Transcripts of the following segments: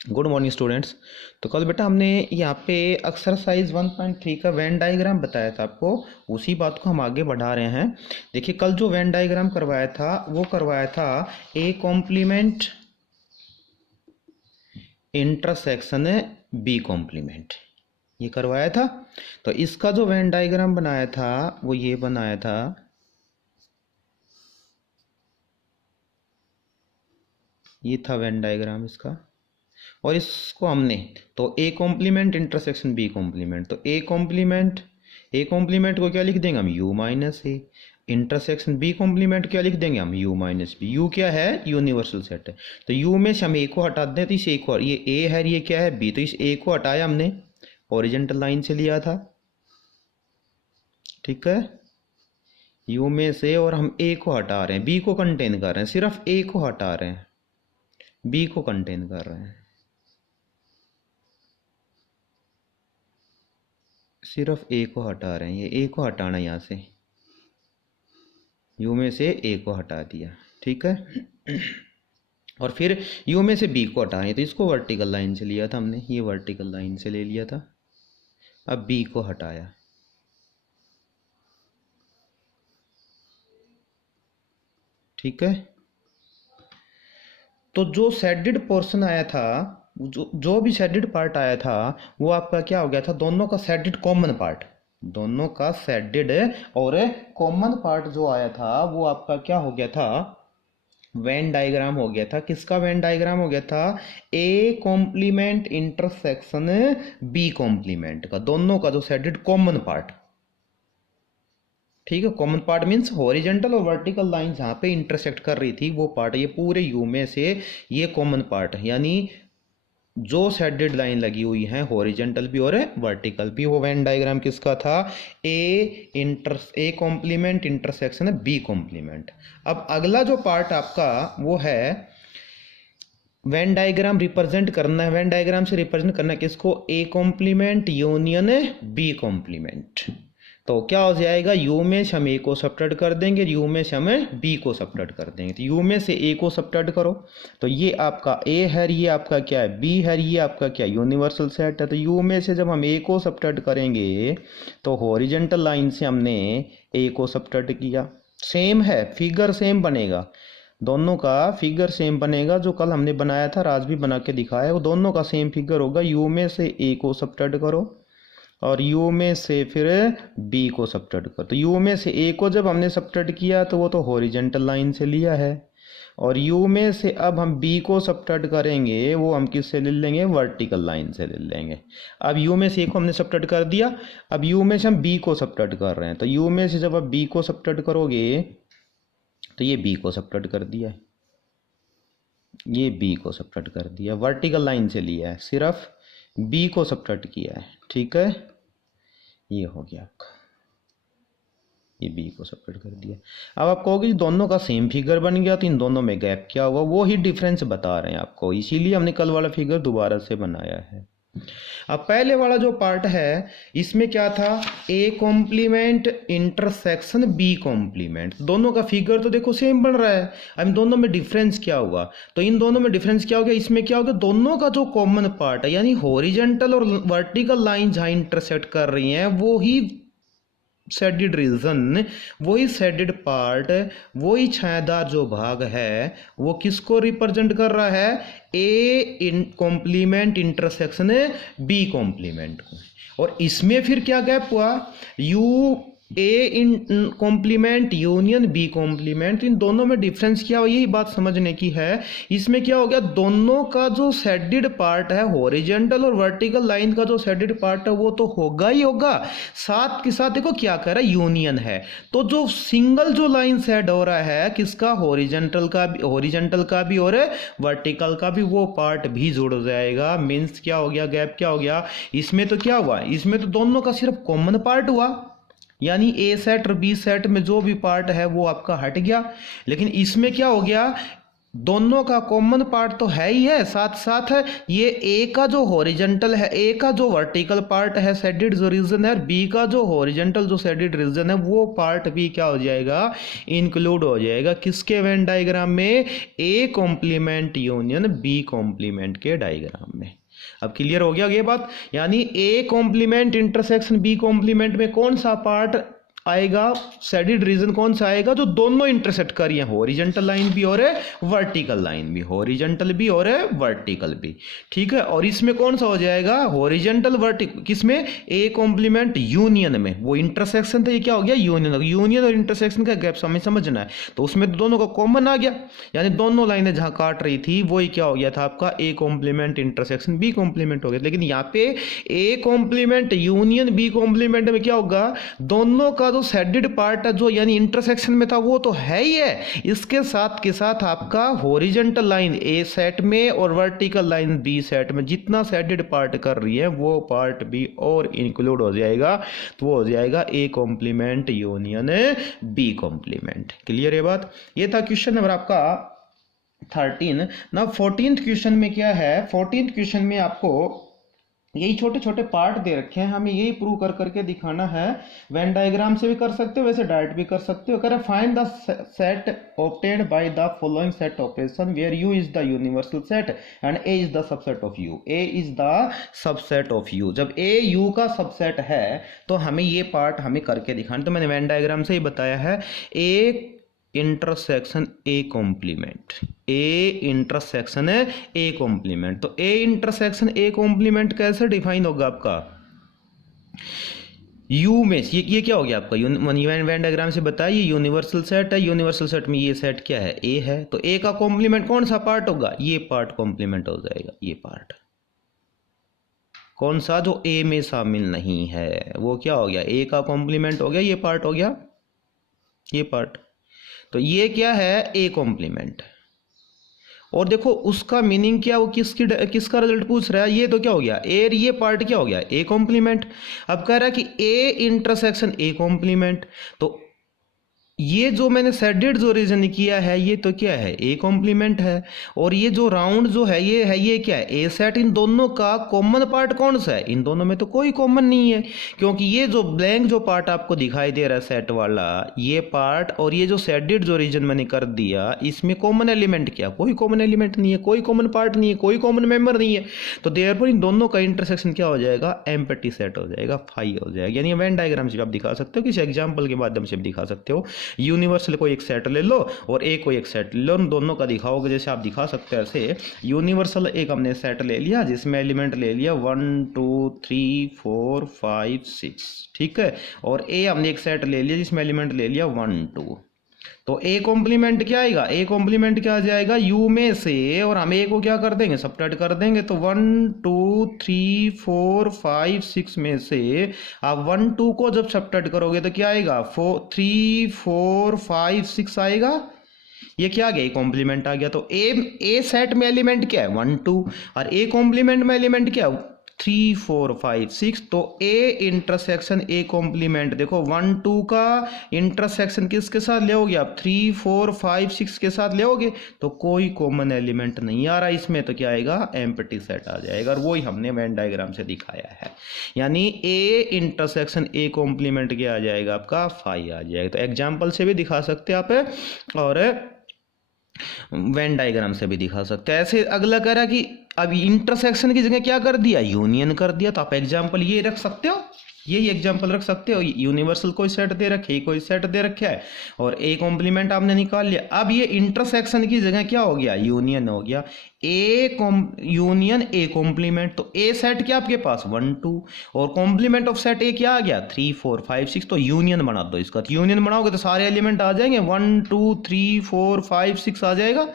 Good morning students. तो कल बेटा हमने यहाँ पे एक्सरसाइज 1.3 का वेन डायग्राम बताया था आपको। उसी बात को हम आगे बढ़ा रहे हैं। देखिए कल जो वेन डायग्राम करवाया था वो करवाया था A complement intersection B complement, ये करवाया था। तो इसका जो वेन डायग्राम बनाया था वो ये बनाया था, ये था वेन डायग्राम इसका। और इसको हमने तो A complement intersection B complement, तो ए कॉम्प्लीमेंट को क्या लिख देंगे हम U minus A, intersection B complement क्या लिख देंगे हम यू माइनस बी। यू क्या है, यूनिवर्सल सेट है। तो यू में से हम ए को हटा दें तो इस ए को, ये ए है ये क्या है बी, तो इस ए को हटाया हमने, हॉरिजॉन्टल लाइन से लिया था, ठीक है, यू में से। और हम ए को हटा रहे हैं, बी को कंटेन कर रहे हैं, सिर्फ ए को हटा रहे हैं, बी को कंटेन कर रहे हैं, सिर्फ ए को हटा रहे हैं। ये ए को हटाना यहाँ से, यू में से ए को हटा दिया, ठीक है। और फिर यू में से बी को हटाएं तो इसको वर्टिकल लाइन से लिया था हमने, ये वर्टिकल लाइन से ले लिया था। अब बी को हटाया, ठीक है। तो जो शेडेड पोर्शन आया था, जो भी शेडेड पार्ट आया था वो आपका क्या हो गया था, दोनों का शेडेड कॉमन पार्ट, दोनों का शेडेड और कॉमन पार्ट जो आया था वो आपका क्या हो गया था, वेन डायग्राम हो गया था। किसका वेन डायग्राम हो गया था, A complement intersection B complement का, दोनों का जो शेडेड कॉमन पार्ट, ठीक है। कॉमन पार्ट मीन्स हॉरिजेंटल और वर्टिकल लाइन जहाँ पे इंटरसेक्ट कर रही थी वो पार्ट, ये पूरे यू में से ये कॉमन पार्ट है, यानी जो शेडेड लाइन लगी हुई है हॉरिजेंटल भी और वर्टिकल भी, वो वेन डायग्राम किसका था, A complement intersection B complement. अब अगला जो पार्ट आपका वो है वेन डायग्राम रिप्रेजेंट करना है, वेन डायग्राम से रिप्रेजेंट करना है किसको, A complement union B complement. तो क्या हो जाएगा, यू में से हम ए को सब्ट्रैक्ट कर देंगे, यू में से हम बी को सब्ट्रैक्ट कर देंगे। तो यू में से ए को सब्ट्रैक्ट करो तो ये आपका ए है, ये आपका क्या है बी है, ये आपका क्या यूनिवर्सल सेट है। तो यू में से जब हम ए को सब्ट्रैक्ट करेंगे तो हॉरिजेंटल लाइन से हमने ए को सब्ट्रैक्ट किया, सेम है, फिगर सेम बनेगा, दोनों का फिगर सेम बनेगा। जो कल हमने बनाया था, राज भी बना के दिखाया, वो दोनों का सेम फिगर होगा। यू में से ए को सब्ट्रैक्ट करो और यू में से फिर बी को सब्ट्रैक्ट करो। तो यू में से ए को जब हमने सब्ट्रैक्ट किया तो वो तो हॉरिजेंटल लाइन से लिया है, और यू में से अब हम बी को सब्ट्रैक्ट करेंगे वो हम किससे ले लेंगे, वर्टिकल लाइन से ले लेंगे। अब यू में से ए को हमने सब्ट्रैक्ट कर दिया, अब यू में से हम बी को सब्ट्रैक्ट कर रहे हैं। तो यू में से जब आप बी को सब्ट्रैक्ट करोगे तो ये बी को सब्ट्रैक्ट कर दिया, ये बी को सब्ट्रैक्ट कर दिया, वर्टिकल लाइन से लिया है, सिर्फ बी को सब्ट्रैक्ट किया है, ठीक है। ये हो गया आपका, ये बी को सब्ट्रैक्ट कर दिया। अब आप कहोगे दोनों का सेम फिगर बन गया, तो इन दोनों में गैप क्या हुआ, वो ही डिफरेंस बता रहे हैं आपको, इसीलिए हमने कल वाला फिगर दोबारा से बनाया है। अब पहले वाला जो पार्ट है इसमें क्या था, A complement intersection B complement, दोनों का फिगर तो देखो सेम बन रहा है। अब इन दोनों में डिफरेंस क्या हुआ, तो इन दोनों में डिफरेंस क्या हो गया, इसमें क्या हो गया, दोनों का जो कॉमन पार्ट है यानी हॉरिजेंटल और वर्टिकल लाइन जहां इंटरसेक्ट कर रही हैं वो ही शेडेड रीजन, वही शेडेड पार्ट, वही छायादार जो भाग है वो किसको रिप्रेजेंट कर रहा है, A complement intersection B complement को। और इसमें फिर क्या गैप हुआ, U A in complement union B complement, इन दोनों में डिफरेंस क्या हो, यही बात समझने की है। इसमें क्या हो गया, दोनों का जो शेडेड पार्ट है हॉरिजॉन्टल और वर्टिकल लाइन का जो शेडेड पार्ट है वो तो होगा ही होगा, साथ के साथ देखो क्या कर रहा है, यूनियन है। तो जो सिंगल जो लाइन शेड हो रहा है किसका, हॉरिजॉन्टल का भी और वर्टिकल का भी, वो पार्ट भी जुड़ जाएगा। मीन्स क्या हो गया, गैप क्या हो गया, इसमें तो क्या हुआ, इसमें तो दोनों का सिर्फ कॉमन पार्ट हुआ, यानी ए सेट और बी सेट में जो भी पार्ट है वो आपका हट गया। लेकिन इसमें क्या हो गया, दोनों का कॉमन पार्ट तो है ही है, साथ साथ ये ए का जो हॉरिजेंटल है, ए का जो वर्टिकल पार्ट है शेडेड जो रीजन है, और बी का जो हॉरिजेंटल जो शेडेड रीजन है वो पार्ट भी क्या हो जाएगा, इंक्लूड हो जाएगा किसके वेन डायग्राम में, A complement union B complement के डायग्राम में। अब क्लियर हो गया ये बात, यानी A complement intersection B complement में कौन सा पार्ट आएगा, शेडेड रीजन कौन सा आएगा, जो दोनों इंटरसेक्ट कर रही है, हॉरिजॉन्टल लाइन भी और वर्टिकल लाइन भी, हॉरिजॉन्टल भी और वर्टिकल भी, ठीक है। और इसमें कौन सा हो जाएगा, हॉरिजॉन्टल वर्टिकल, किसमें, ए कॉम्प्लीमेंट यूनियन में, वो इंटरसेक्शन था, ये क्या हो गया, यूनियन। यूनियन और इंटरसेक्शन का गैप हमें समझना है, तो उसमें दोनों का कॉमन आ गया, यानी दोनों लाइनें जहां काट रही थी वही क्या हो गया था आपका, A complement intersection B complement हो गया। लेकिन यहाँ पे A complement union B complement में क्या होगा, दोनों का जो शेडेड पार्ट है जो यानी इंटरसेक्शन में था वो तो है ही है, इसके साथ के साथ आपका हॉरिजॉन्टल लाइन ए सेट में और वर्टिकल लाइन बी सेट में जितना शेडेड पार्ट कर रही है वो पार्ट भी और इंक्लूड हो जाएगा, तो वो हो जाएगा A complement union B complement. Clear है बात, ये था क्वेश्चन नंबर आपका 13। ना 14th क्वेश्चन में क्या है, 14th क्वेश्चन में आपको यही छोटे छोटे पार्ट दे रखे हैं, हमें यही प्रूव कर करके दिखाना है। वेन डायग्राम से भी कर सकते हो, वैसे डायरेक्ट भी कर सकते हो। कह रहे find the set obtained by the following set operation where U is the universal set and A is the subset of U. A is the subset of U, जब ए यू का subset है तो हमें ये part हमें करके दिखाना। तो मैंने वेन डायग्राम से ही बताया है, A intersection A complement, A intersection है ए कॉम्प्लीमेंट। तो ए इंटरसेक्शन ए कॉम्प्लीमेंट कैसे डिफाइन होगा आपका, यू में ये क्या हो गया आपका, वेन डायग्राम से बताया ये यूनिवर्सल सेट है, यूनिवर्सल सेट में ये सेट क्या है, ए है, तो ए का कॉम्प्लीमेंट कौन सा पार्ट होगा, ये पार्ट कॉम्प्लीमेंट हो जाएगा। ये पार्ट कौन सा, जो ए में शामिल नहीं है वो क्या हो गया, ए का कॉम्प्लीमेंट हो गया, ये पार्ट हो गया, ये पार्ट। तो ये क्या है, ए कॉम्प्लीमेंट। और देखो उसका मीनिंग क्या, वो किसका रिजल्ट पूछ रहा है, ये तो क्या हो गया ए, ये पार्ट क्या हो गया ए कॉम्प्लीमेंट। अब कह रहा है कि ए इंटरसेक्शन ए कॉम्प्लीमेंट, तो ये जो मैंने शेडेड जो रीजन किया है ये तो क्या है, ए कॉम्प्लीमेंट है। और ये जो राउंड जो है ये क्या है, ए सेट। इन दोनों का कॉमन पार्ट कौन सा है, इन दोनों में तो कोई कॉमन नहीं है, क्योंकि ये जो ब्लैंक जो पार्ट आपको दिखाई दे रहा है सेट वाला, ये पार्ट और ये जो शेडेड जो रीजन मैंने कर दिया, इसमें कॉमन एलिमेंट क्या, कोई कॉमन एलिमेंट नहीं है, कोई कॉमन पार्ट नहीं है, कोई कॉमन मेंबर नहीं है। तो देयरफॉर इन दोनों का इंटरसेक्शन क्या हो जाएगा, एम्प्टी सेट हो जाएगा, फाई हो जाएगा। यानी वेन डायग्राम से आप दिखा सकते हो, किसी एग्जाम्पल के माध्यम से भी दिखा सकते हो। यूनिवर्सल कोई एक सेट ले लो और ए कोई एक सेट ले लो, उन दोनों का दिखाओगे, जैसे आप दिखा सकते हो ऐसे। यूनिवर्सल एक हमने सेट ले लिया जिसमें एलिमेंट ले लिया 1 2 3 4 5 6, ठीक है। और ए हमने एक सेट ले लिया जिसमें एलिमेंट ले लिया 1 2। तो ए कॉम्प्लीमेंट क्या आएगा, ए कॉम्प्लीमेंट क्या आ जाएगा, यू में से, और हम ए को क्या कर देंगे, सबट्रैक्ट कर देंगे। तो 1 2 3 4 5 6 में से आप 1 2 को जब सबट्रैक्ट करोगे तो क्या आएगा, 3 4 5 6 आएगा। ये क्या आ गया, कॉम्प्लीमेंट आ गया। तो ए सेट में एलिमेंट क्या है 1 2, और ए कॉम्प्लीमेंट में एलिमेंट क्या है 3 4 5 6। तो ए इंटरसेक्शन ए कॉम्प्लीमेंट, देखो 1 2 का इंटरसेक्शन किसके साथ लेओगे आप, 3 4 5 6 के साथ लेओगे, तो कोई कॉमन एलिमेंट नहीं आ रहा इसमें, तो क्या आएगा, एम्प्टी सेट आ जाएगा। और वही हमने वेन डायग्राम से दिखाया है, यानी ए इंटरसेक्शन ए कॉम्प्लीमेंट क्या आ जाएगा आपका, फाई आ जाएगा। तो एग्जाम्पल से भी दिखा सकते हैं आप और वेन डायग्राम से भी दिखा सकते हैं। ऐसे अगला कह रहा कि अब इंटरसेक्शन की जगह क्या कर दिया, यूनियन कर दिया। तो आप एग्जाम्पल ये रख सकते हो, यही एग्जाम्पल रख सकते हो। यूनिवर्सल कोई सेट दे रखे, कोई सेट दे रखा है, और ए कॉम्प्लीमेंट आपने निकाल लिया। अब ये इंटरसेक्शन की जगह क्या हो गया, यूनियन हो गया, यूनियन ए कॉम्प्लीमेंट। तो ए सेट क्या आपके पास 1 2, और कॉम्प्लीमेंट ऑफ सेट ए क्या आ गया 3 4 5 6। तो यूनियन बना दो इसका। तो यूनियन बनाओगे तो सारे एलिमेंट आ जाएंगे, 1 2 3 4 5 6 आ जाएगा।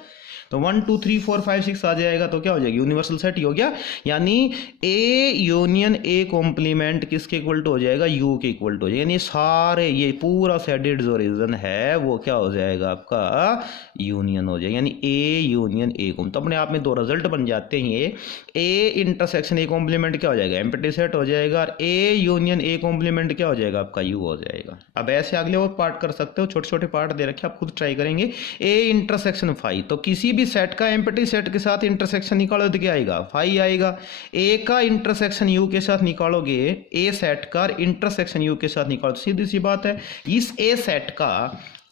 तो 1 2 3 4 5 6 आ जाएगा, तो क्या हो जाएगा, यूनिवर्सल सेट ही हो गया। यानी ए यूनियन ए कॉम्प्लीमेंट किसके इक्वल टू हो जाएगा, यू के इक्वल टू हो जाएगा। यानी सारे ये पूरा शेडेड जो रीजन है वो क्या हो जाएगा आपका, यूनियन हो जाएगा। यानी ए यूनियन ए कॉम, तो अपने आप में दो रिजल्ट बन जाते हैं। ये ए इंटरसेक्शन ए कॉम्प्लीमेंट क्या हो जाएगा, एम्प्टी सेट हो जाएगा, और ए यूनियन ए कॉम्प्लीमेंट क्या हो जाएगा आपका, यू हो जाएगा। अब ऐसे अगले और पार्ट कर सकते हो, छोटे छोटे पार्ट दे रखे आप खुद ट्राई करेंगे। ए इंटरसेक्शन फाई, तो किसी भी सेट का एम्प्टी सेट के साथ इंटरसेक्शन निकालो तो क्या आएगा, फाई आएगा। ए का इंटरसेक्शन यू के साथ निकालोगे, ए सेट का इंटरसेक्शन यू के साथ निकालो, सीधी सी बात है। इस ए सेट का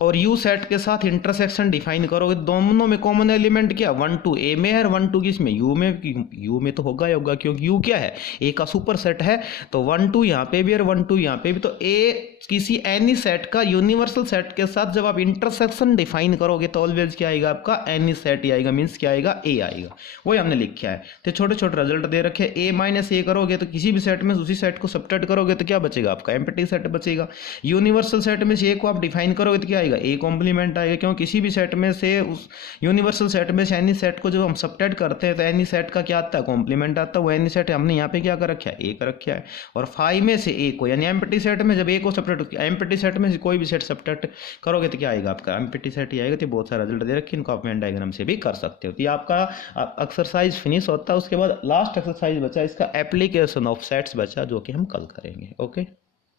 और यू सेट के साथ इंटरसेक्शन डिफाइन करोगे, दोनों में कॉमन एलिमेंट क्या, 1 2 ए में है और 1 2 किस में, यू में। यू में तो होगा ही होगा क्योंकि यू क्या है, ए का सुपर सेट है। तो 1 2 यहाँ पे भी और 1 2 यहाँ पे भी। तो ए किसी एनी सेट का यूनिवर्सल सेट के साथ जब आप इंटरसेक्शन डिफाइन करोगे तो ऑलवेज क्या आएगा आपका, एनी सेट ही आएगा, मीन्स क्या आएगा, ए आएगा। वही हमने लिखा है। तो छोटे छोटे रिजल्ट दे रखे, ए माइनस ए करोगे तो किसी भी सेट में उसी सेट को सबट्रैक्ट करोगे तो क्या बचेगा आपका, एम्प्टी सेट बचेगा। यूनिवर्सल सेट में से ए को आप डिफाइन करोगे तो क्या आएगा, ए कॉम्प्लीमेंट आएगा। क्यों, किसी भी सेट में से उस यूनिवर्सल सेट में से एनी सेट को जब हम सबट्रैक्ट करते हैं तो एनी सेट का क्या आता है, कॉम्प्लीमेंट आता है। वो एनी सेट हमने यहाँ पे क्या कर रखा है, ए कर रखा है। और फाइव में से ए को, यानी एम्प्टी सेट में जब ए को सबट्रैक्ट, एम्प्टी सेट में से कोई भी सेट सबट्रैक्ट करोगे तो क्या आएगा आपका, एम्प्टी सेट ही आएगा। तो बहुत सारा रिजल्ट दे रखे, इनको आप वेन डायग्राम से भी कर सकते हो। तो ये आपका एक्सरसाइज फिनिश होता है। उसके बाद लास्ट एक्सरसाइज बचा इसका एप्लीकेशन ऑफ सेट्स बचा, जो कि हम कल करेंगे। ओके।